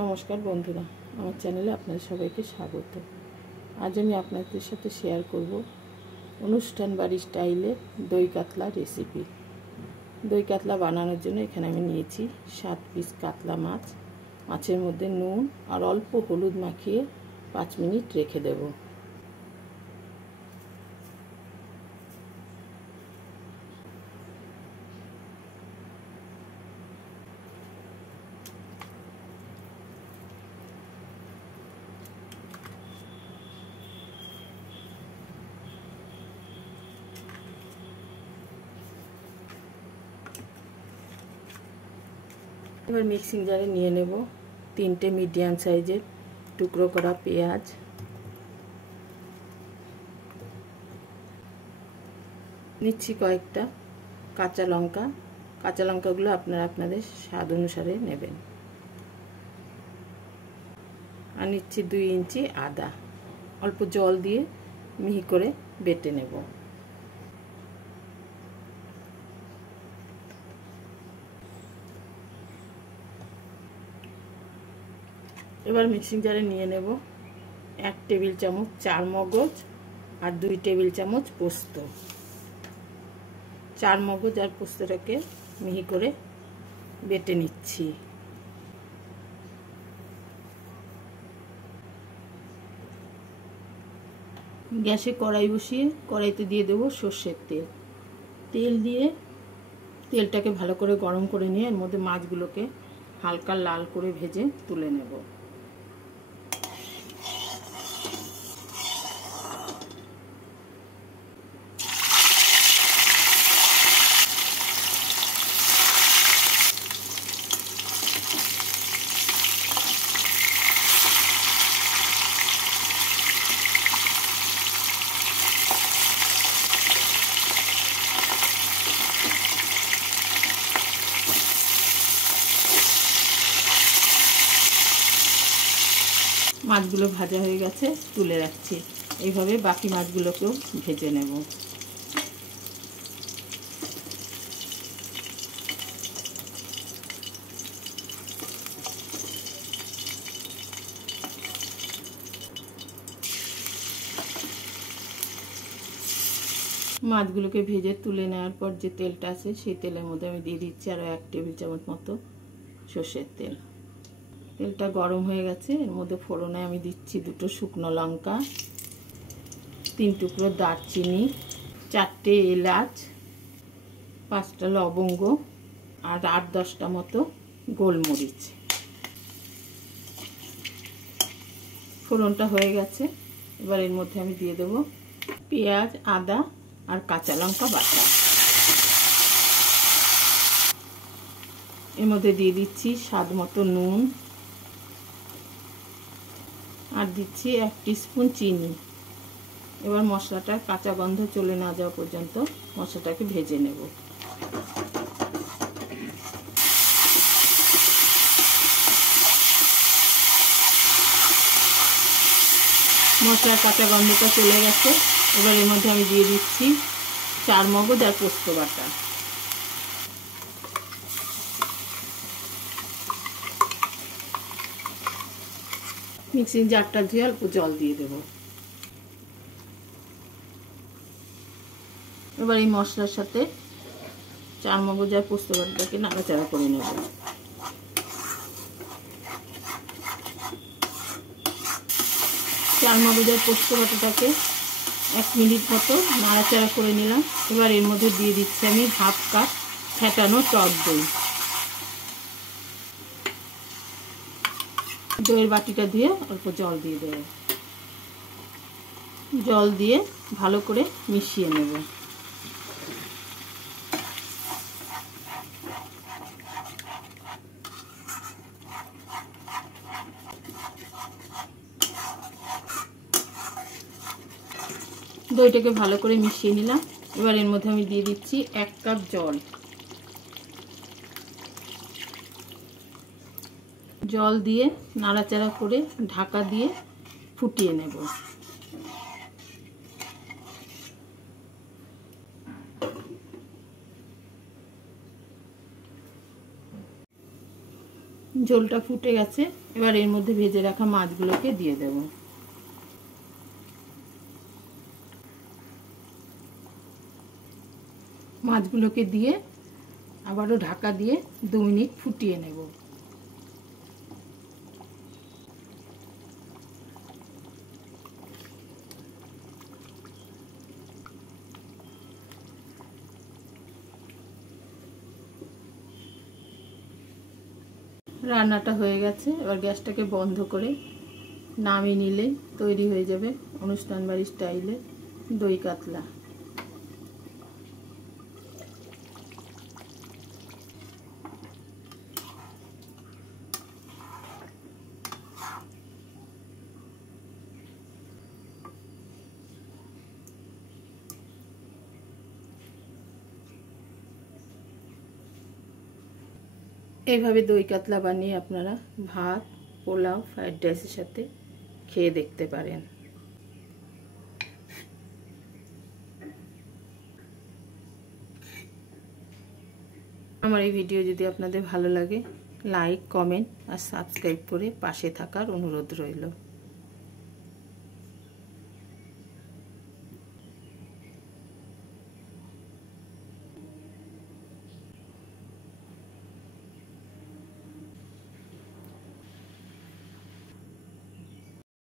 নমস্কার বন্ধুরা, আমার চ্যানেলে আপনাদের সবাইকে স্বাগত। আজ আমি আপনাদের সাথে শেয়ার করব অনুষ্ঠান বাড়ি স্টাইলে দই কাতলা রেসিপি। দই কাতলা বানানোর জন্য এখানে আমি নিয়েছি 7 পিস কাতলা মাছ। মাছের মধ্যে নুন আর অল্প হলুদ মাখিয়ে 5 মিনিট রেখে দেব। এবার মিক্সিং জারে নিয়ে নেব 3টে মিডিয়াম সাইজের টুকরো করা পেঁয়াজ, নিচ্ছি কয়েকটা কাঁচা লঙ্কা। কাঁচা লঙ্কাগুলো আপনারা আপনাদের স্বাদ অনুসারে নেবেন। আর নিচ্ছি 2 ইঞ্চি আদা, অল্প জল দিয়ে মিহি করে বেটে নেব। এবার মিক্সিং জারে নিয়ে নেব 1 টেবিল চামচ চারমগজ আর 2 টেবিল চামচ পোস্ত। চারমগজ আর পোস্তটাকে মিহি করে বেটে নিচ্ছি। গ্যাসে কড়াই বসিয়ে কড়াইতে দিয়ে দেব সর্ষের তেল। তেল দিয়ে তেলটাকে ভালো করে গরম করে নিয়ে এর মধ্যে মাছগুলোকে হালকা লাল করে ভেজে তুলে নেব। মাছগুলো ভাজা হয়ে গেছে, তুলে রাখছি। এইভাবে বাকি মাছগুলোকেও ভেজে নেব। মাছগুলোকে ভেজে তুলে নেওয়ার পর যে তেলটা আছে সেই তেলের মধ্যে আমি দিয়ে দিচ্ছি আরও 1 টেবিল চামচ মতো সর্ষের তেল। তেলটা গরম হয়ে গেছে, এর মধ্যে ফোড়নে আমি দিচ্ছি 2টো শুকনো লঙ্কা, 3 টুকরো দারচিনি, 4টে এলাচ, 5টা লবঙ্গ আর 8-10টা মতো গোলমরিচ। ফোড়নটা হয়ে গেছে, এবার এর মধ্যে আমি দিয়ে দেব পেঁয়াজ, আদা আর কাঁচা লঙ্কা বাটা। এর মধ্যে দিয়ে দিচ্ছি স্বাদ মতো নুন আর দিচ্ছি 1 টিস্পুন চিনি। এবার মশলাটার কাঁচা গন্ধ চলে না যাওয়া পর্যন্ত মশলাটাকে ভেজে নেব। মশলার কাঁচা গন্ধটা চলে গেছে, এবার এর মধ্যে আমি দিয়ে দিচ্ছি চারমগজ আর পোস্ত বাটা। মিক্সিং জারটা ধুয়ে অল্প জল দিয়ে দেব। এবার এই মশলার সাথে চারমগজ আর পোস্ত বাটাটাকে নাড়াচাড়া করে নেব। চারমগজ আর পোস্ত বাটাটাকে 1 মিনিট মতো নাড়াচাড়া করে নিলাম। এবার এর মধ্যে দিয়ে দিচ্ছি আমি 1/2 কাপ ফেটানো টক দই। দইয়ের বাটিটা দিয়ে অল্প জল দিয়ে দেব। জল দিয়ে ভালো করে মিশিয়ে নেব। দইটাকে ভালো করে মিশিয়ে নিলাম। এবার এর মধ্যে আমি দিয়ে দিচ্ছি 1 কাপ জল। জল দিয়ে নাড়াচাড়া করে ঢাকা দিয়ে ফুটিয়ে নেব। ঝোলটা ফুটে গেছে, এবার এর মধ্যে ভেজে রাখা মাছগুলোকে দিয়ে দেব। মাছগুলোকে দিয়ে আবারও ঢাকা দিয়ে 2 মিনিট ফুটিয়ে নেব। রান্নাটা হয়ে গেছে, এবার গ্যাসটাকে বন্ধ করে নামিয়ে নিলেই তৈরি হয়ে যাবে অনুষ্ঠান বাড়ির স্টাইলে দই কাতলা। এইভাবে দই কাতলা বানিয়ে আপনারা ভাত, পোলাও, ফ্রাইড রাইসের সাথে খেয়ে দেখতে পারেন। আমার এই ভিডিও যদি আপনাদের ভালো লাগে, লাইক, কমেন্ট আর সাবস্ক্রাইব করে পাশে থাকার অনুরোধ রইল।